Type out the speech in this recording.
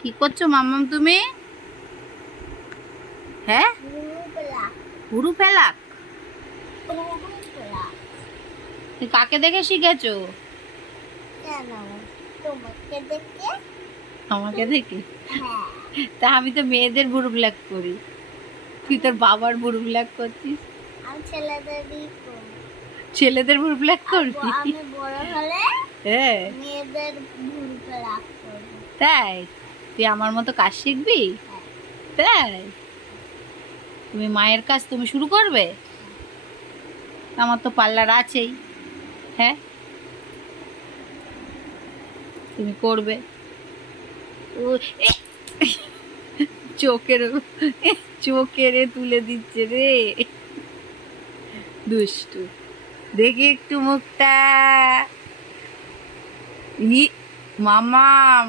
কি করছো মাম্মাম তুমি? হ্যাঁ, হুরু ফেলাক। কাকে দেখে শিখেছো? আমাকে দেখে? তা আমি তো মেয়েদের ভুরু ব্ল্যাক করি, তুই তোর বাবার ভুরু ব্ল্যাক করছিস। ছেলেদের ভুরু ব্ল্যাক করবি? আমি বড় হলে হ্যাঁ, মেয়েদের ভুরু ব্ল্যাক করব। তাই? তুই আমার মতো কাজ শিখবি? তাই? তুমি মায়ের কাজ তুমি শুরু করবে? আমার তো পার্লার আছেই। হ্যাঁ, তুমি করবে। ও চোখের চোখেরে তুলে দিচ্ছে রে, দুষ্টু। দেখি একটু মুখটা। ই মামাম।